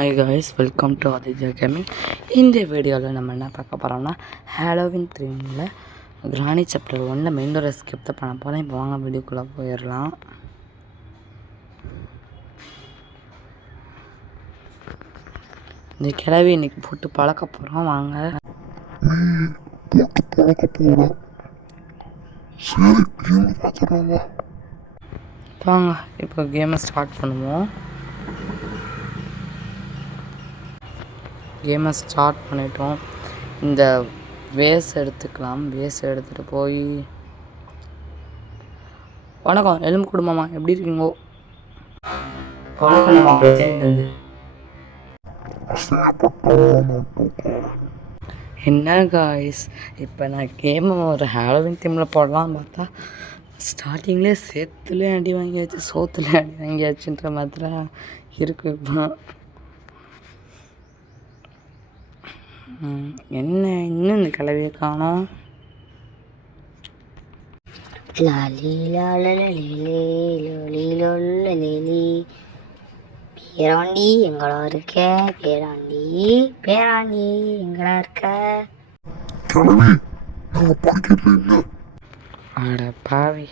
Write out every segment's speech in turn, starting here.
Hi guys, welcome to Aditya gaming. இந்த வீடியோவில் நம்ம என்ன பார்க்க போகிறோம்னா ஹாலோவின் 3ல கிரானி சாப்டர் 1ல் மெயின் டோர் எஸ்கேப் தான் பண்ண போகிறேன். இப்போ வாங்க வீடியோக்குள்ளே போயிடலாம். இந்த கிளவி இன்னைக்கு போட்டு பழக்க போகிறோம். வாங்க வாங்க இப்போ கேமை ஸ்டார்ட் பண்ணுவோம். கேமை ஸ்டார்ட் பண்ணிட்டோம். இந்த வேஸ் எடுத்துக்கலாம். வேஸ் எடுத்துகிட்டு போய் வணக்கம் எலும்பு குடும்பமா, எப்படி இருக்கீங்கோ? என்ன காய்ஸ், இப்போ நான் கேமை ஒரு ஹாலோவின் தீமில் போடலான்னு பார்த்தா ஸ்டார்டிங்லேயே சேத்துலேயே அடி வாங்கியாச்சு, சோத்துலேயே அடி வாங்கியாச்சுன்ற மாதிரி தான் இருக்குது. இப்போ என்ன இன்னும் இந்த கிளவியை காணோம். பேராண்டி எங்களா இருக்க? பேராண்டி பேராண்டி எங்களா இருக்க? அட பாவி,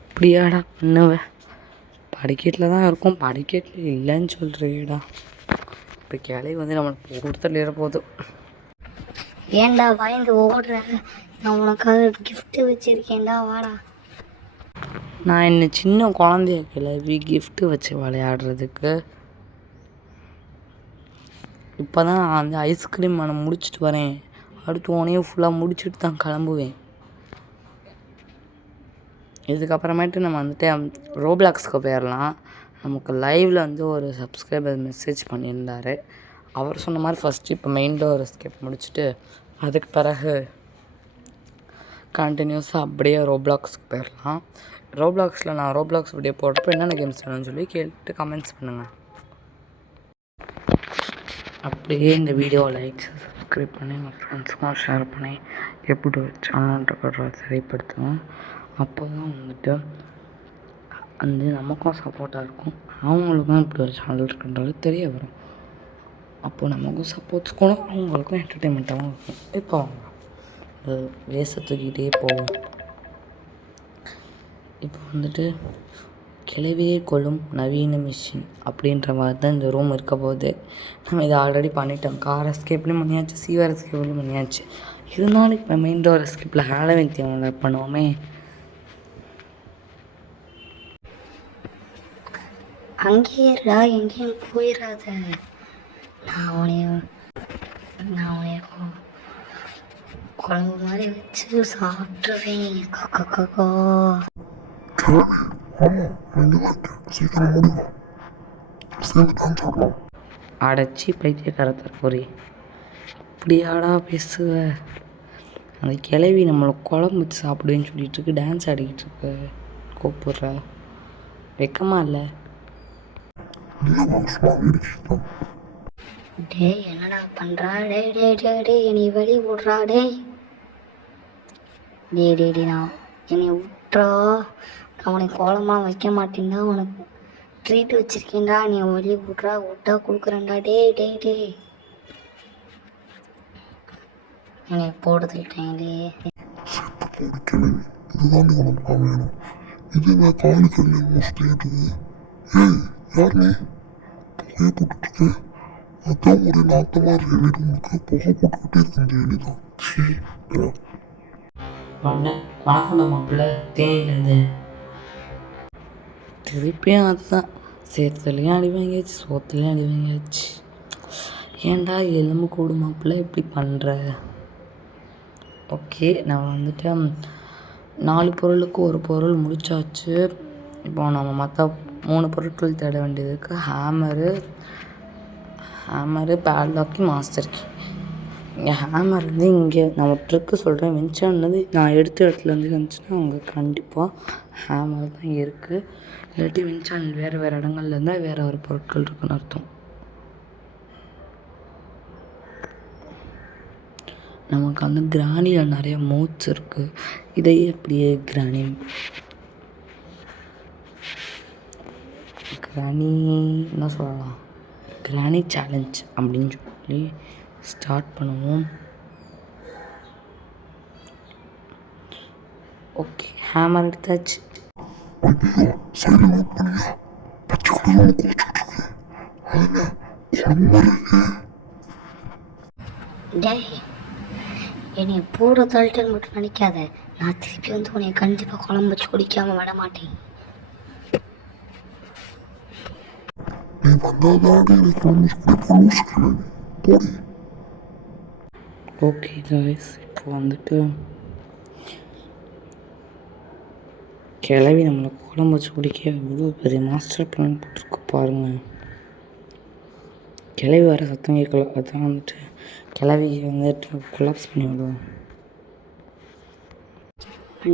இப்படியாடா பண்ணுவ? படிக்கட்டில் தான் இருக்கும், படிக்கட்டில் இல்லைன்னு சொல்கிறீடா. இப்போ கிளவி வந்து நம்மளுக்கு கொடுத்துட்டு போகுது. ஏண்டா பயந்து ஓடுற? நான் உனக்காக கிஃப்ட் வச்சிருக்கேன்டா, வாடா. நான் என்ன சின்ன குழந்தைய கிளவி கிஃப்ட்டு வச்சு விளையாடுறதுக்கு? இப்போ தான் அந்த ஐஸ்கிரீம் நான் முடிச்சுட்டு வரேன். அடுத்து உனையும் ஃபுல்லாக முடிச்சுட்டு தான் கிளம்புவேன். இதுக்கப்புறமேட்டு நம்ம வந்துட்டு ரோப்ளாக்ஸ்க்கு போயிடலாம். நமக்கு லைவில் வந்து ஒரு சப்ஸ்கிரைபர் மெசேஜ் பண்ணியிருந்தார். அவர் சொன்ன மாதிரி ஃபஸ்ட்டு இப்போ மெயின் டோர் எஸ்கேப் முடிச்சுட்டு அதுக்கு பிறகு கண்டினியூஸாக அப்படியே ரோப்ளாக்ஸ்க்கு போயிடலாம். ரோப்ளாக்ஸில் நான் ரோப்ளாக்ஸ் வீடியோ போடுறப்போ என்னென்ன கேம்ஸ் வேணும்னு சொல்லி கேட்டு கமெண்ட்ஸ் பண்ணுங்கள். அப்படியே இந்த வீடியோவை லைக்ஸ் சப்ஸ்கிரைப் பண்ணி உங்கள் ஃப்ரெண்ட்ஸுக்கும் ஷேர் பண்ணி எப்படி சேனல்ன்ற சரிப்படுத்துவோம். அப்போ தான் வந்துட்டு வந்து நமக்கும் சப்போர்ட்டாக இருக்கும், அவங்களுக்கும் இப்படி ஒரு சேனல் இருக்குன்றது தெரிய வரும். அப்போது நமக்கும் சப்போர்ட்ஸ் கூட அவங்களுக்கும் என்டர்டெயின்மெண்ட்டாகவும் இருக்கும். இப்போ வேஸ்ட்டை தூக்கிட்டே போவோம். இப்போ வந்துட்டு கிளவியே கொள்ளும் நவீன மிஷின் அப்படின்ற மாதிரி தான் இந்த ரூம் இருக்க போகுது. நம்ம இதை ஆல்ரெடி பண்ணிட்டோம். கார் எஸ்கேப்லேயும் பண்ணியாச்சு, சீவர் எஸ்கேப்லேயும் பண்ணியாச்சு. இருந்தாலும் இப்போ மெயின் டோர் எஸ்கேப்பில் ஹாலோவின் தீமில் பண்ணுவோமே. அங்கேயேடா, எங்கேயும் போயிடாத. நான் உனைய குழம்பு மாதிரி வச்சு சாப்பிட்ருவேன். கக்கோ அடைச்சி பைத்தியக்காரத்தை பொறி, இப்படியாடா பேசுவ? அந்த கிளவி நம்மளை குழம்பு வச்சு சாப்பிடுவேன்னு சொல்லிட்டு இருக்கு, டான்ஸ் ஆடிக்கிட்டு இருக்கு. கூப்பிட்ற வெக்கமா இல்லை? டே என்னடா பண்ணுறா? டே டே டே டே என்னை வெளியே விட்றா. டே டே டே டே நான் என்னை விட்றா. நான் உனக்கு கோலமாக வைக்க மாட்டேன்டா, உனக்கு ட்ரீட் வச்சுருக்கேன்டா. நீ வெளியே விட்றா, விட்டா கொடுக்குறேன்டா. டே டே டே என்னை போடுதுட்டேன். டே அதான் ஒரு நாத்தமாக இருக்கு. வீடு முழுக்க புகை போட்டுக்கிட்டே இருந்தேன். திருப்பியும் அதுதான், சேத்துலேயும் அடி வாங்கியாச்சு, சோத்துலேயும் அடி வாங்கியாச்சு. ஏன்டா எலும்பு கூடு மாப்பிள்ள இப்படி பண்ணுற? ஓகே, நான் வந்துட்டு 4 பொருளுக்கு ஒரு பொருள் முடிச்சாச்சு. இப்போ நம்ம மற்ற 3 பொருட்கள் தேட வேண்டியதுக்கு ஹேமரு பேட்லாக்கி மாஸ்டர் கீ. இங்கே ஹேமர் வந்து இங்கே நான் ஒரு ட்ரிக்கு சொல்கிறேன். வென்ச்சானது நான் எடுத்த இடத்துலேருந்து இருந்துச்சுன்னா அங்கே கண்டிப்பாக ஹேமர் தான் இருக்குது. இல்லாட்டி வென்ச்சான் வேறு இடங்கள்ல இருந்தால் வேறு ஒரு பொருட்கள் இருக்குன்னு அர்த்தம். நமக்கு வந்து கிரானியில் நிறைய மோட்ஸ் இருக்குது. இதையே அப்படியே கிரானி என்ன சொல்லலாம், கிராணி சேலஞ்ச் அப்படின்னு சொல்லி ஸ்டார்ட் பண்ணுவோம். ஓகே, ஹேமர் எடுத்தாச்சு. ஐயோ சைடில் நோட் பண்ணியா பச்சை கலரில் குளிச்சுட்டு இருக்கு. அது குழம்பு இருக்கு. டேய், என்னை பூர தள்ளிட்டேன்னு மட்டும் நினைக்காத. நான் திருப்பி வந்து உன்னை கண்டிப்பாக குழம்பு வச்சு குடிக்காமல் விட மாட்டேன். நீ வந்தாதான் எனக்கு குழம்பு குடிப்போம் லூசுக்கல நீ போடி. ஓகே காய்ஸ், இப்போ வந்துட்டு கிளவி நம்மளை குழம்பு வச்சு குடிக்க இவ்வளோ பெரிய மாஸ்டர் பிளான் போட்டிருக்கு பாருங்கள். கிளவி வர சத்தம் கேட்கல, அதான் வந்துட்டு கிளவி வந்துட்டு கொலாப்ஸ் பண்ணி விடுவோம்.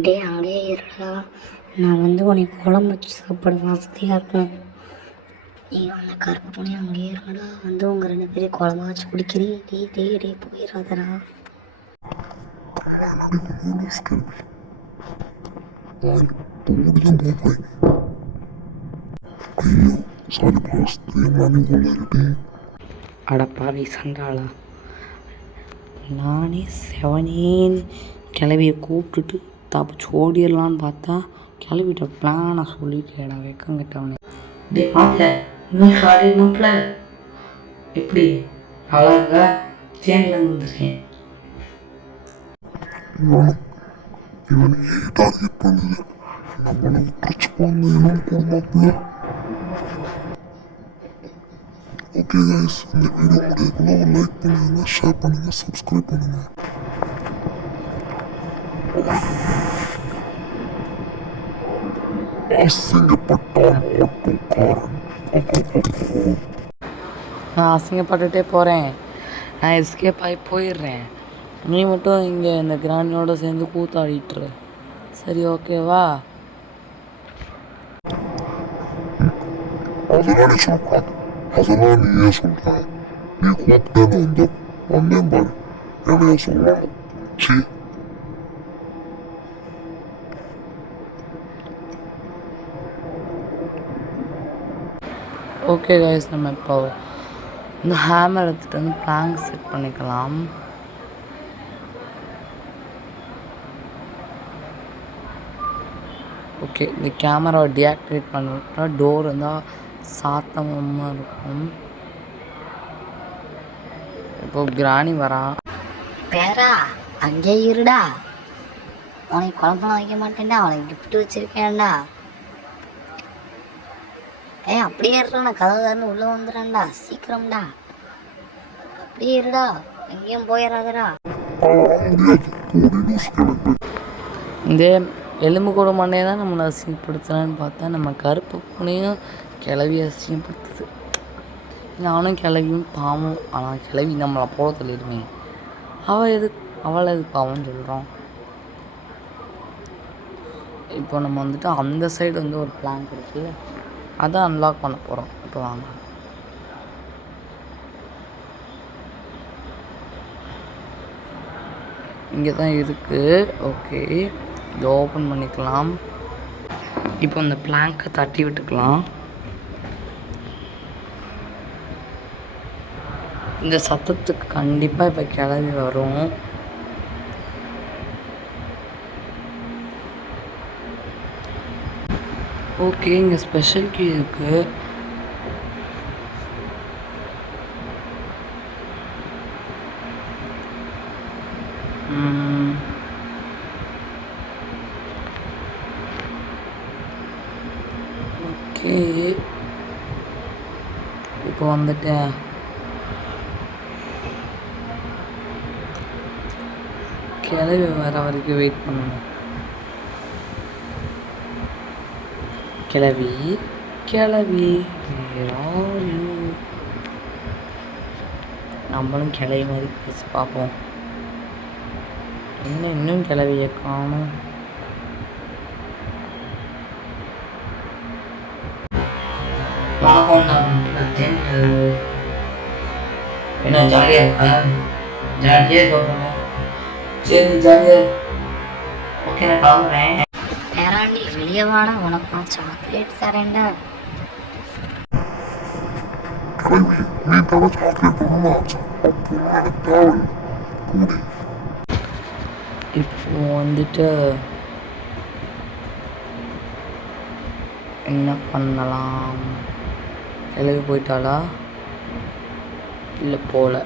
டே அங்கேயே இருடா, நான் வந்து உன்னை குழம்பு வச்சு சாப்பிட வசதியாக இருக்கும். நீ அந்த கருப்பு பூனை அங்கேயே இருடா, வந்து உங்கள் 2 பேரையும் குழம்பு வச்சு குடிக்கிறேன். டே போயிடாதடா. லூசுக்கல் போடிதான் போவேன். ஐயோ சாரி பாஸ் தெரியுமா நீ கொள்ளாருடி. அடப்பாவி சண்டாளா, நானே செவனேன்னு கிளவியை கூப்பிட்டுட்டு தப்பிச்சு ஓடிடலான்னு பார்த்தா கிளவிட்ட பிளானை சொல்லிட்டேடா வெக்கங்கிட்டவனே. எப்படி அழகா தேன்ல இருந்துருக்கேன். இவனுக்கு டார்கெட் பண்ணுது. நம்மளை விட்டுச்சு போங்க இன்னும் குடும்பத்தில். ஓகே கைஸ், இந்த வீடியோ முடியக்குள்ள ஒரு லைக் பண்ணுங்க, ஷேர் பண்ணுங்க, சப்ஸ்கிரைப் பண்ணுங்க. அசிங்கப்பட்டான் ஆட்டோக்காரன். நான் அசிங்கப்பட்டுட்டே போகிறேன், நான் எஸ்கேப் ஆகி போயிடுறேன். நீ மட்டும் இங்கே இந்த கிராண்டினோட சேர்ந்து கூத்தாடிட்டுரு. சரி ஓகேவா? அதெல்லாம் நீ சொல்லக்கூடாது. அதெல்லாம் நீயே சொல்ற. நீ கூப்பிட்டேன்னு வந்தேன் பாரு. என்னைய சொல்லணும். சி ஓகே கைஸ், நம்ம இப்போ இந்த ஹேமர் எடுத்துகிட்டு வந்து பிளாங்க் செட் பண்ணிக்கலாம். ஓகே, இந்த கேமராவை டீஆக்டிவேட் பண்ணிவிட்டா டோர் இருந்தால் சாத்தமாக இருக்கும். இப்போ கிராணி வரா. பேரா அங்கே இருடா, உனக்கு குழம்புலாம் வைக்க மாட்டேன்டா, அவனுக்கு கிஃப்ட் வச்சிருக்கேன்டா. அப்படியே இருடா, நான் கதவு தானே உள்ளே வந்துடுறேன்டா, சீக்கிரம்டா. அப்படியே இருடா, எங்கேயும் போயிடாதடா. இந்த எலும்பு கூட மண்டையை தான் நம்மளை அசிங்கப்படுத்துகிறான்னு பார்த்தா நம்ம கருப்பு பூனையும் கிளவி அசிங்கப்படுத்துது. நானும் கிளவியும் பாவம், ஆனால் கிளவி நம்மளை போல சொல்லிடுவேன். அவளை எது பாவம்னு சொல்கிறோம். இப்போ நம்ம வந்துட்டு அந்த சைடு வந்து ஒரு பிளான் இருக்குது, அதை அன்லாக் பண்ண போகிறோம். இப்போ வாங்க. இங்கே தான் இருக்குது. ஓகே, இதை ஓப்பன் பண்ணிக்கலாம். இப்போ இந்த பிளாங்கை தட்டி விட்டுக்கலாம். இந்த சத்தத்துக்கு கண்டிப்பாக இப்போ கிளம்பி வரும். ஓகே, இங்கே ஸ்பெஷல் கீ இருக்குது. ஓகே, இப்போ வந்துட்டு கிளவி வர வரைக்கும் வெயிட் பண்ணணும். கிளவி நம்மளும் கிளவி மாதிரி பேசி பார்ப்போம். இன்னும் கிளவியை காணும். என்ன ஜாலியா இருக்கா? ஜாலியா இருக்கா? சரி ஜாலியா. ஓகே, நான் கிளம்புறேன். பேராண்டி வெளியே வாடா, உனக்கு நான் சாக்லேட் தரேன்டா. கிளம்பி நீ தானே சாக்லேட் ஒன்று ஆச்சு அப்போ எனக்கு தேவையில்லை கூடி இப்போ வந்துட்டு என்ன பண்ணலாம்? கிளம்பி போயிட்டாளா? இல்லை போகல.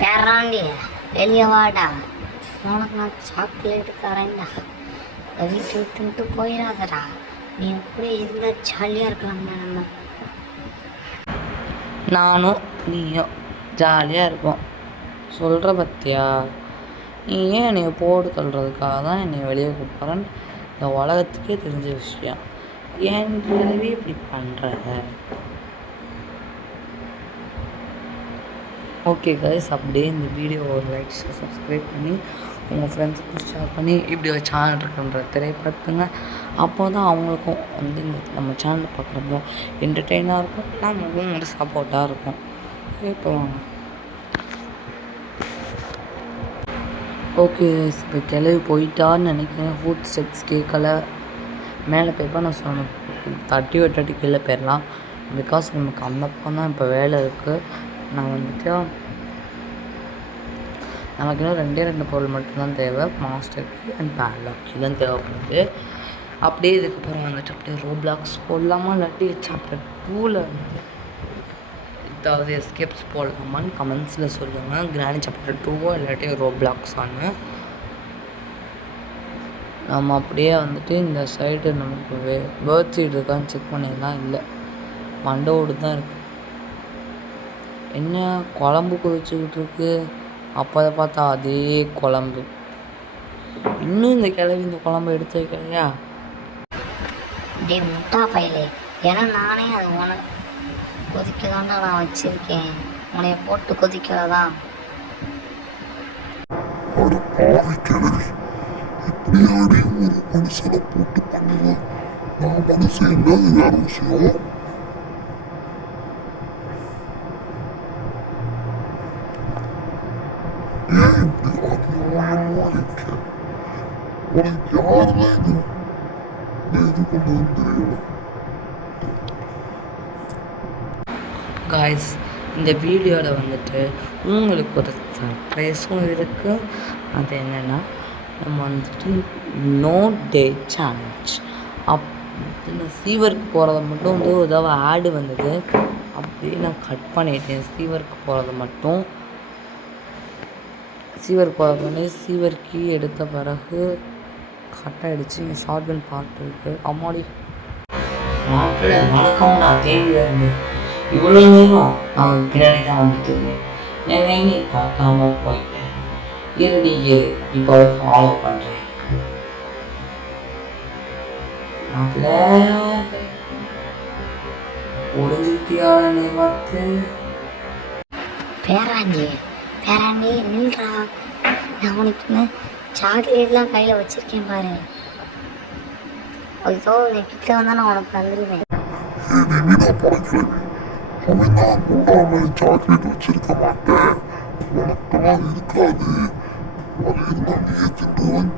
பேராண்டி வெளியே வாடா, உனக்கு நான் சாக்லேட்டு தரேன்டா. வீட்டு விட்டு போயிடாதடா, நீ கூட இருந்தால் ஜாலியாக இருக்கலாம்டா. நம்ம நானும் நீயும் ஜாலியாக இருப்போம். சொல்கிற பத்தியா? நீ ஏன் என்னை போட்டு தள்ளுறதுக்காக தான் என்னை வெளியே கூப்பிட்றேன்னு இந்த உலகத்துக்கே தெரிஞ்ச விஷயம். ஏன் கிளவி இப்படி பண்ணுற? ஓகே கைஸ், அப்படியே இந்த வீடியோ ஒரு லைக் சப்ஸ்கிரைப் பண்ணி உங்கள் ஃப்ரெண்ட்ஸுக்கும் ஷேர் பண்ணி இப்படி ஒரு சேனல் இருக்குன்ற திரைப்படுத்துங்க. அப்போ தான் அவங்களுக்கும் வந்து நம்ம சேனல் பார்க்குறப்ப என்டர்டெயினாக இருக்கும், நமக்கும் வந்து சப்போர்ட்டாக இருக்கும். இப்போ ஓகே கைஸ், இப்போ கிளவி போயிட்டான்னு நினைக்கிறேன். ஃபுட் ஸ்டெப்ஸ் கேட்கல. மேலே போய்ப்பா நான் சொன்னேன் தட்டி வெட்டாட்டி கீழே போயிடலாம். பிகாஸ் நமக்கு அந்த பக்கம் தான் இப்போ வேலை இருக்குது. நான் வந்துட்டு நமக்கு இன்னும் 2 பொருள் மட்டும்தான் தேவை, மாஸ்டர் கீ அண்ட் பேட்லாக் இதுதான் தேவைப்படுது. அப்படியே இதுக்கப்புறம் வந்துட்டு அப்படியே ரோப்ளாக்ஸ் போடலாமா இல்லாட்டி சாப்டர் 2ல் வந்து ஏதாவது எஸ்கேப்ஸ் போடலாமான்னு கமெண்ட்ஸில் சொல்லுங்கள். கிராணி சாப்டர் 2 இல்லாட்டி ரோப்ளாக்ஸான்னு. நம்ம அப்படியே வந்துட்டு இந்த சைடு நமக்கு பேர்ட் சைடு இருக்கான்னு செக் பண்ணிடலாம். இல்லை, மண்டோடு தான் இருக்குது. என்ன குழம்பு கொதிச்சுக்கிட்டு இருக்கு? அப்போ அதை பார்த்தா அதே குழம்பு. இன்னும் இந்த கிழவி இந்த குழம்பு எடுத்து வைக்கலையா? டே முட்டா பையலே, ஏன்னா நானே அது உனக்கு கொதிக்க தாண்டா நான் வச்சுருக்கேன். உன்னைய போட்டு கொதிக்கதான். பாவி கிழவி, இப்படியாடி ஒரு மனுஷனை போட்டு பண்ணுவேன். நான் மனுஷன் என்னது வேற விஷயம். ஏன் இப்படி அநியாயமா இருக்க? உனக்கு யாருதான் இது பண்ணதுன்னு தெரியல. காய்ஸ், இந்த வீடியோவில் வந்துட்டு உங்களுக்கு ஒரு சர்ப்ரைஸும் இருக்குது. அது என்னென்னா, நம்ம வந்துட்டு நோ டே சேலஞ்ச் நான் சீவருக்கு போகிறத மட்டும் வந்து ஒரு தடவை ஆடு வந்தது, அப்படியே நான் கட் பண்ணிட்டேன். சீவருக்கு போகிறத மட்டும் சீவர் கீ எடுத்த பிறகு கட் ஆகிடுச்சு. இங்கே ஷார்ட்கன் பார்ட் இருக்குது. அம்மாடி வணக்கம், நான் தேவையான இவ்வளோ நேரம் நான் பின்னாடி தான் வந்துட்டு இருந்தேன். என்னை நீ பார்க்காம போயிட்டேன். இறுதி இப்போ ஃபாலோ பண்ணுறேன். ஒளிஞ்சுட்டியாளனை பார்த்து பேராண்டி நில்றா, நான் உனக்கு சாக்லேட்லாம் கையில் வச்சுருக்கேன் பாரு. ஏதோ நீ கிட்ட வந்தால் நான் உனக்கு வந்துடுவேன். அவன் தான் கொண்டாம சாக்லேட் வச்சிருக்க மாட்டேன், உனக்கெல்லாம் இருக்காது. அது இருந்தால் நீயே தின்றுவன்.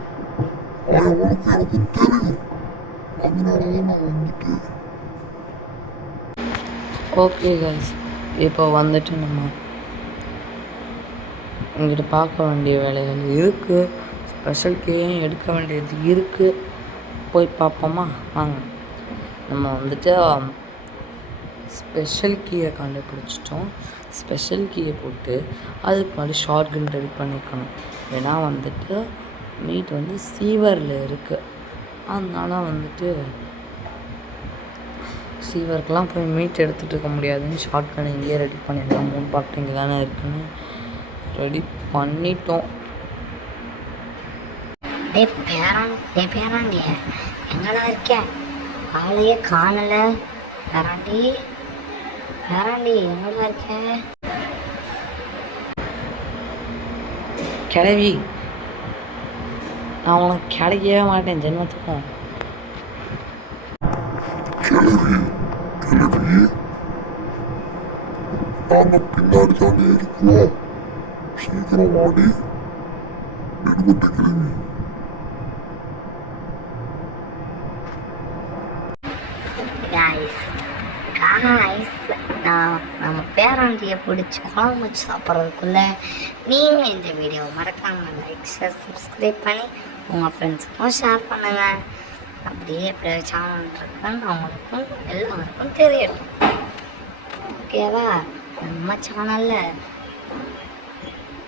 உனக்கு எனக்கு தெரியும், அதனாலதான் நான் வந்துட்டு. ஓகே கைஸ், இப்போ வந்துட்டு நம்ம இங்கிட்ட பார்க்க வேண்டிய வேலைகள் இருக்குது. ஸ்பெஷல் கீயும் எடுக்க வேண்டியது இருக்குது. போய் பார்ப்போமா? வாங்க. நம்ம வந்துட்டு ஸ்பெஷல் கீயை கண்டுபிடிச்சிட்டோம். ஸ்பெஷல் கீயை போட்டு அதுக்கு முன்னாடி ஷார்ட்கன் ரெடி பண்ணிக்கணும். ஏன்னா வந்துட்டு மீட் வந்து சீவரில் இருக்குது. அதனால வந்துட்டு சீவருக்கெலாம் போய் மீட் எடுத்துகிட்டு இருக்க முடியாதுன்னு ஷார்ட்கன் இங்கேயே ரெடி பண்ணிடலாம். 3 பாட்டு இங்கே தானே இருக்குன்னு ரெடி பண்ணிட்டோம். டே பேராண்டி எங்கடா இருக்க? ஆளையே காணல. பேராண்டி எங்கடா இருக்க? கிளவி, நான் உனக்கு கிடைக்கவே மாட்டேன் ஜென்மத்துக்கும். கிளவி நாங்க பின்னாடி தானே இருக்கோம். சீக்கிரம் வாடி, எடுபட்ட கிளவி. guys, நம்ம பேராண்டியை பிடிச்சி குழம்பு வச்சு சாப்பிட்றதுக்குள்ளே நீங்கள் இந்த வீடியோவை மறக்காமல் லைக் ஷேர் சப்ஸ்கிரைப் பண்ணி உங்கள் ஃப்ரெண்ட்ஸுக்கும் ஷேர் பண்ணுங்கள். அப்படியே எப்படி சேனல் இருக்குன்னு அவங்களுக்கும் எல்லாருக்கும் தெரியட்டும். ஓகேவா? நம்ம சேனலில்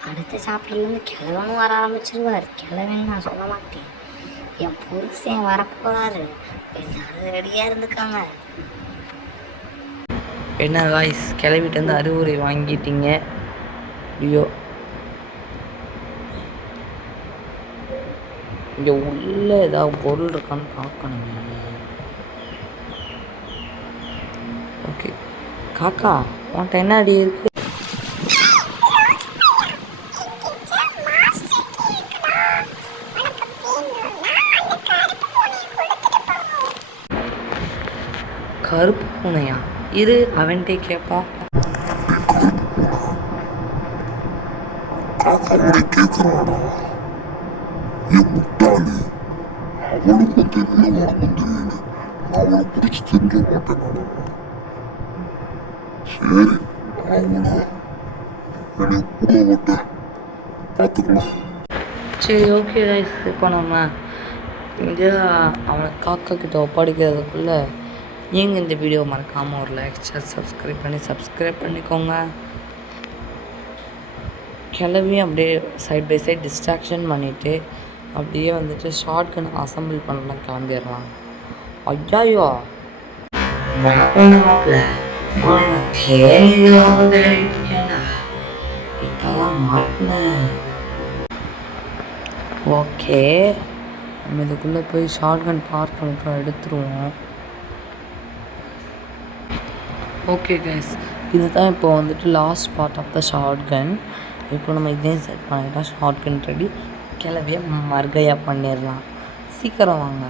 அடுத்த சாப்பிட்றதுலேருந்து கிழவனும் வர ஆரம்பிச்சிருவார். கிழவன் நான் சொல்ல மாட்டேன், என் புருஷன் வரப்போகிறாரு. எல்லாரும் ரெடியாக இருந்துக்காங்க. என்ன காய்ஸ், கிளம்பிட்டு வந்து அறிவுரை வாங்கிட்டீங்க. ஐயோ, இங்கே உள்ள ஏதாவது பொருள் இருக்கான்னு பார்க்கணுமே. ஓகே காக்கா, உன்கிட்ட என்ன அடி இருக்கு? கருப்பு பூனையா? இரு அவன்கிட்டே கேட்போம். அவனை கேட்கிறானா? என் முட்டாளி, அவளுக்கும் தெரியும் உனக்கும் தெரியும். அவளை பிடிச்சி தெரிஞ்ச மாட்டேன். சரி, அவளை என்னை கூட விட்ட பார்த்துக்கலாம். சரி ஓகே ரைஸ், இப்போ நம்ம இங்கே அவனை காக்கா கிட்ட ஒப்படைக்கிறதுக்குள்ளே நீங்கள் இந்த வீடியோ மறக்காமல் ஒரு லைக் ஷேர் சப்ஸ்கிரைப் பண்ணிக்கோங்க. கிளம்பி அப்படியே சைட் பை சைட் டிஸ்ட்ராக்ஷன் பண்ணிவிட்டு அப்படியே வந்துட்டு ஷார்ட் கன் அசம்பிள் பண்ணலாம் கிளம்பிடலாம். ஐயாயோ ஓகே, நம்ம இதுக்குள்ளே போய் ஷார்ட் கன் பார்க் மட்டும் எடுத்துருவோம். ஓகே கைஸ், இதுதான் இப்போ வந்துட்டு last part of the short gun. இப்போ நம்ம இதையும் செட் பண்ணிட்டோம். ஷார்ட் கன் ரெடி, கிளவிய மர்கையா பண்ணிடலாம். சீக்கிரம் வாங்க.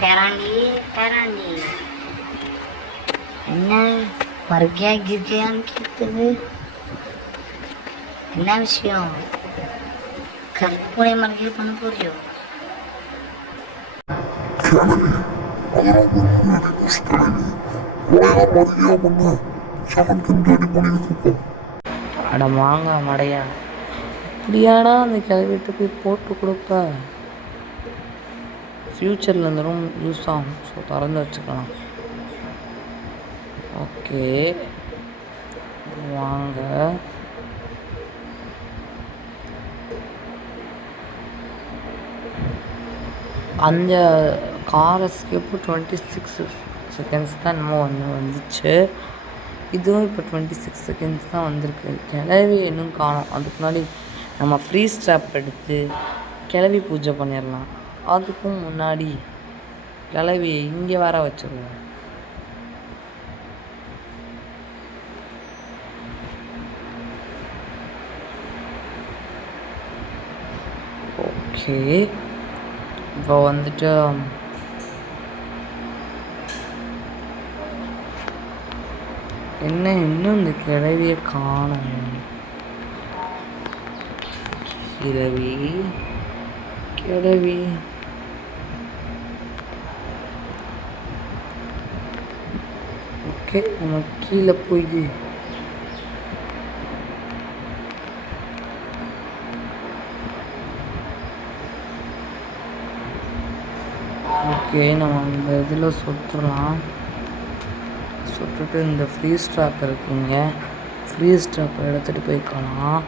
பேராண்டி என்ன மர்கையா கிர்கையான்னு கேட்குது? என்ன விஷயம்? கருப்பு பூனை மர்கையா பண்ண போறியோ? அட வாங்க மடையா, இப்படியாடா அந்த கிளவிட்டு போய் போட்டு கொடுப்ப? ஃப்யூச்சரில் இந்த ரூம் யூஸ் ஆகும், ஸோ திறந்து வச்சுக்கலாம். ஓகே வாங்க. அந்த கார் எஸ்கேப்பு 26 செகண்ட்ஸ் தான் என்னமோ வந்துச்சு. இதுவும் இப்போ 26 செகண்ட்ஸ் தான் வந்திருக்கு. கிளவி இன்னும் காணும். அதுக்கு முன்னாடி நம்ம ஃப்ரீ ஸ்ட்ராப் எடுத்து கிளவி பூஜை பண்ணிடலாம். அதுக்கும் முன்னாடி கிளவியை இங்கே வர வச்சுருவோம். ஓகே, இப்போ வந்துட்டு என்ன இன்னும் இந்த கிழவியை காணும். கிழவி ஓகே, நம்ம கீழே போய் ஓகே நம்ம இந்த இதில் சுற்றலாம். சுட்டுட்டு இந்த ஃப்ரீ ஸ்ட்ராப் இருக்குங்க, ஃப்ரீ ஸ்ட்ராப்பை எடுத்துகிட்டு போய்க்கலாம்.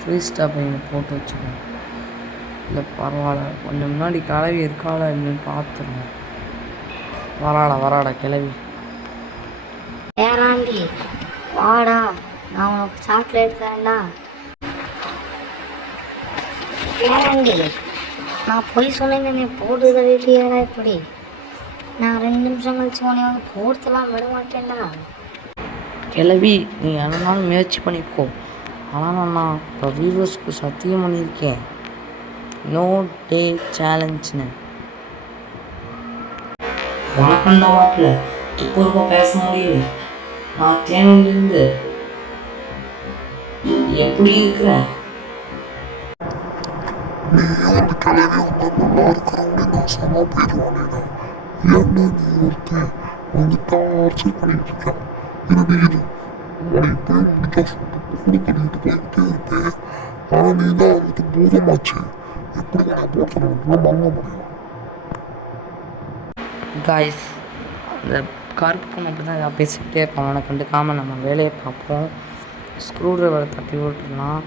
ஃப்ரீ ஸ்ட்ராப்பை இங்கே போட்டு வச்சுக்கணும். இல்லை பரவாயில்ல, கொஞ்சம் முன்னாடி கிளவி இருக்காளா என்னன்னு பார்த்துருவோம். வராடா கிளவி. பேராண்டி வாடா, நான் உனக்கு சாக்லேட் தரேன்டா. பேராண்டி, நான் போய் சொன்னேன் போட்டு தள்ளிட்டியாடா. இப்படி நான் 2 நிமிஷம் கழிச்சு உன்னை வந்து போடுத்தலாம் விட மாட்டேன்டா. கிளவி, நீ என்னன்னாலும் முயற்சி பண்ணிக்கோ. ஆனால் நான் இப்போ வியூவர்ஸ்க்கு சத்தியம் பண்ணியிருக்கேன், நோ டே சேலஞ்சுன்னு. உனக்கு அந்த வாட்டில் இப்போ ரொம்ப பேச முடியல. நான் தேனிலிருந்து எப்படி இருக்கிறேன்? நீ அந்த கிளவி ஒன்று நல்லா இருக்கிறவனே நான் சொன்னா போயிடுவானேடா. ஏன்டா நீ ஒருத்தன் வந்து டார்ச்சர் பண்ணிட்டு இருக்கான். இரு உன்னை இப்போயே முடிச்சா சுட்டு பண்ணிட்டு போயிட்டே இருப்பேன். ஆனா நீ தான் வந்துட்டு பூதமாச்சு. எப்படி உன்னை போட்டு வாங்க முடியும்? காய்ஸ், அந்த கருப்பு பொண்ணு அப்படி தான் ஏதாவது பேசிக்கிட்டே இருப்பான். அவனை கண்டுக்காமல் நம்ம வேலையை பார்ப்போம். ஸ்க்ரூ ட்ரைவரை தட்டி விட்டுலாம்.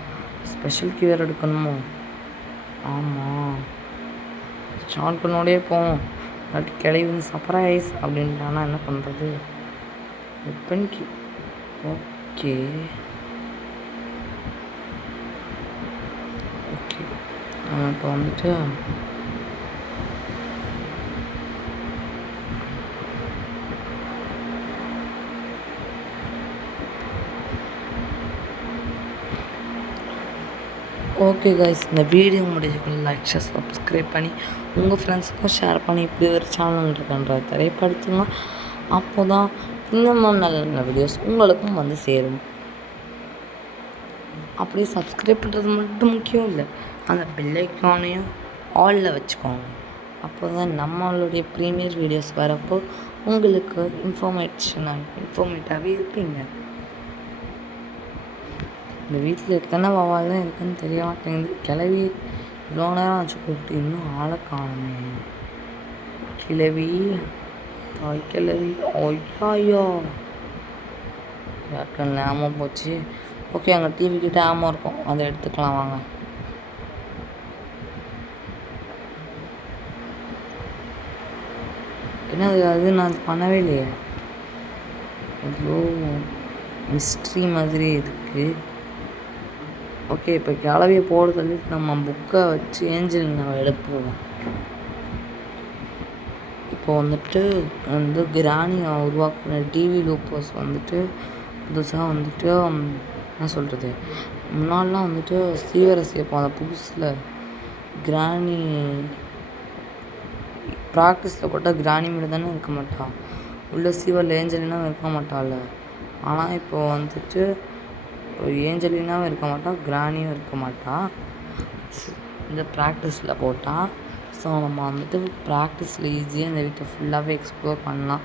ஸ்பெஷல் கீ வேறு எடுக்கணுமோ? ஆமாம், ஷார்ட் பண்ணோடையே போவோம். இல்லாட்டி கிளவி சர்ப்ரைஸ் அப்படின்ட்டானா என்ன பண்ணுறது? Weapon key. ஓகே ஓகே, இப்போ வந்துட்டு ஓகே கைஸ், இந்த வீடியோ முடிஞ்சுக்கணும். லைக் ஷேர் சப்ஸ்கிரைப் பண்ணி உங்கள் ஃப்ரெண்ட்ஸுக்கும் ஷேர் பண்ணி இப்படி ஒரு சேனல் இருக்குன்றத தெரியப்படுத்துங்க. அப்போ தான் இன்னமும் நல்ல நல்ல வீடியோஸ் உங்களுக்கும் வந்து சேரும். அப்படியே சப்ஸ்கிரைப் பண்ணுறது மட்டும் முக்கியம் இல்லை, அந்த பெல் ஐக்கானையும் ஆலில் வச்சுக்கோங்க. அப்போ தான் நம்மளுடைய ப்ரீமியர் வீடியோஸ் வரப்போ உங்களுக்கு இன்ஃபர்மேட்டிவாகவே இருப்பீங்க. இந்த வீட்டில் எத்தனை வவால் தான் இருக்குன்னு தெரிய மாட்டேங்குது. கிளவி இவ்வளோ நேரம் ஆச்சு கூப்பிட்டு இன்னும் ஆளை காணுமே. கிளவி, தாய் கிளவி, ஐயா யாருக்கு ஆமோ போச்சு. ஓகே, அங்கே டிவி கிட்ட ஆமோ இருக்கும், அதை எடுத்துக்கலாம் வாங்க. என்னது அது? நான் பண்ணவே இல்லையே. எவ்வளோ மிஸ்ட்ரி மாதிரி இருக்குது. ஓகே, இப்போ கிளவியை போட சொல்லிட்டு நம்ம புக்கை வச்சு ஏஞ்சல் நம்ம எடுப்போம். இப்போ வந்துட்டு கிராணி உருவாக்குன டிவி லூப்பர்ஸ் வந்துட்டு புதுசாக வந்துட்டு என்ன சொல்கிறது, முன்னாடிலாம் வந்துட்டு சீவரசி வைப்போம். அந்த புதுசில் கிராணி ப்ராக்டிஸில் போட்டால் கிராணி மட்டும் தானே இருக்க மாட்டாள், உள்ள சீவரில் ஏஞ்சலினா இருக்க மாட்டாள். ஆனால் இப்போ வந்துட்டு ஏஞ்சலினாவும் இருக்க மாட்டாள், கிராணியும் இருக்க மாட்டாள். இந்த ப்ராக்டிஸில் போட்டால் ஸோ நம்ம வந்துட்டு ப்ராக்டிஸில் ஈஸியாக இந்த வீட்டை ஃபுல்லாகவே எக்ஸ்ப்ளோர் பண்ணலாம்.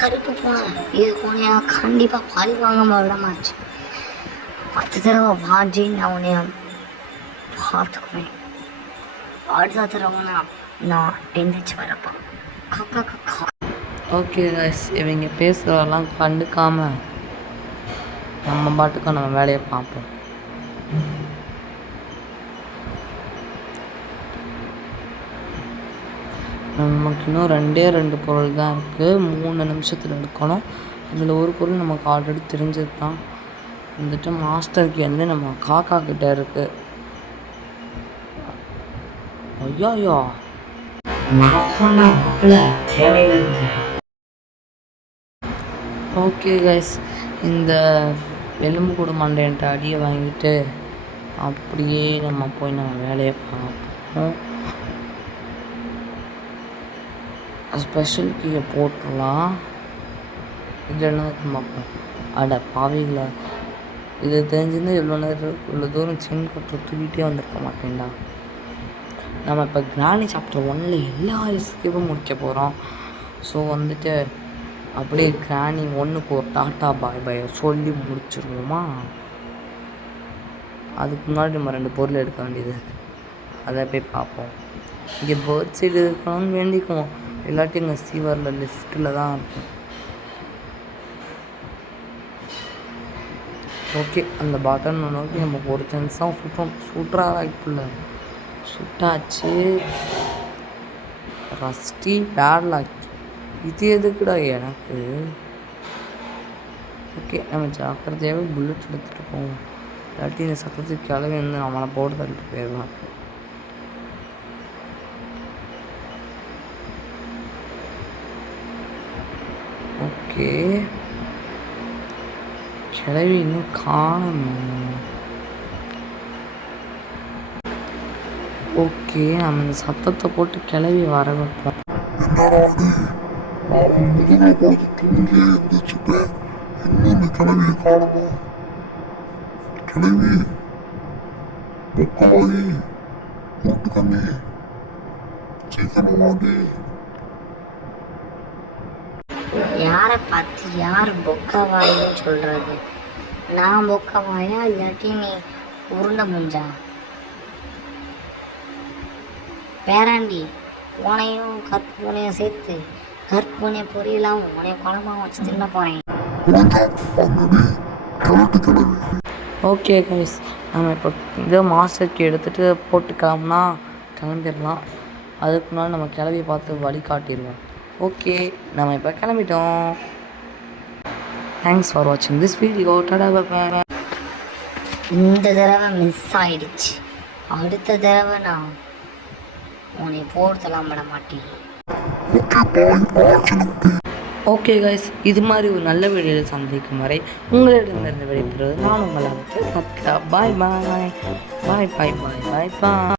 கருப்பு பூனை இது பூனையா கண்டிப்பாக பாலி வாங்காமல் விடமாச்சு. 10 தடவை வாஜி நான் உன்னைய பார்த்துக்குவேன். அடுத்த தடவை நான் எந்திரிச்சு வரப்பா. கக்கா கக்கா. ஓகே கைஸ், இவங்க பேசுகிறதெல்லாம் கண்டுக்காமல் நம்ம பாட்டுக்கு நம்ம வேலையை பார்ப்போம். நமக்கு இன்னும் 2 பொருள் தான் இருக்குது. 3 நிமிஷத்தில் எடுக்கணும். அதில் ஒரு பொருள் நமக்கு ஆல்ரெடி தெரிஞ்சது தான். வந்துட்டு மாஸ்டருக்கு வந்து நம்ம காக்கா கிட்ட இருக்குது. ஐயா ஓகே கைஸ், இந்த எலும்பு கூடு மண்டையன்ட்ட அடியை வாங்கிட்டு அப்படியே நம்ம போய் நம்ம வேலையை பார்ப்போம். ஸ்பெஷல் கீயை போட்டுடலாம். இது என்ன பார்ப்போம். அட பாவிங்களா, இது தெரிஞ்சுருந்து இவ்வளோ தூரம் சின்ன கட்டுற தூக்கிட்டே வந்திருக்க மாட்டேன்டா. நம்ம இப்போ கிராணி சாப்டர் 1ல் எல்லா எஸ்கேப்பும் முடிக்க போகிறோம். ஸோ வந்துட்டு அப்படியே கிராணி 1க்கு ஒரு டாட்டா பாய் பாய் சொல்லி முடிச்சிருவோமா? அதுக்கு முன்னாடி நம்ம 2 பொருள் எடுக்க வேண்டியது, அதை போய் பார்ப்போம். இங்கே பேர்ட் சைடு இருக்கணும்னு வேண்டிக்குவோம், இல்லாட்டி இங்கே சீவரில் லிஃப்ட்டில் தான் இருக்கும். ஓகே, அந்த பட்டன் நோக்கி நம்ம ஒரு சான்ஸாக சுட்டுறாரா? இப்போ சுட்டாச்சு. ரஸ்டி பேட்லாக், இது எதுக்குடா எனக்கு? ஓகே, நம்ம ஜாக்கிரதையாகவே புல்லட் எடுத்துகிட்டு போவோம். இல்லாட்டி இந்த சத்தத்துக்கு கிளவி வந்து நம்மளை போட்டு தள்ளிட்டு போயிடலாம். ஓகே, கிளவி இன்னும் காணமே. ஓகே, நம்ம இந்த சத்தத்தை போட்டு கிளவி வர வைப்போம். அவன் முதல்ல பொழுது தூங்கியே இருந்துச்சுட்டேன். இன்னும் இந்த கிளவியை காணுமா? கிளவி பொக்காயி போட்டு கண்ணி சீக்கிரமாடி. யாரை பார்த்து யார் பொக்கவாயின்னு சொல்கிறது? நான் பொக்கவாயா இல்லாட்டி நீ உருண்டை முஞ்சா? பேராண்டி, உனையும் கற்பூனையும் சேர்த்து கற்பூனை பொரியலாம் உனைய குழம்பாக வச்சு தின்ன போகிறேன். ஓகே கைஸ், நம்ம இப்போ இதோ மாஸ்டருக்கு எடுத்துகிட்டு போட்டு கிளம்பிடலாம். அதுக்கு முன்னாடி நம்ம கிளவி பார்த்து வழி காட்டிடுவோம். ஓகே, நம்ம இப்போ கிளம்பிட்டோம். தேங்க்ஸ் ஃபார் வாட்சிங் திஸ் வீடியோ. டாடா பாய். இந்த தடவை மிஸ் ஆயிடுச்சு. அடுத்த தடவை நான் உன்னை போர்த்தலாம் விட மாட்டேன். ஓகே கைஸ், இது மாதிரி ஒரு நல்ல வீடியோவில் சந்திக்கும் வரை உங்களிடமிருந்து விடைபெறுவது நான் உங்களை பாய் பாய் பாய் பாய் பாய் பாய் பாய் பாய்.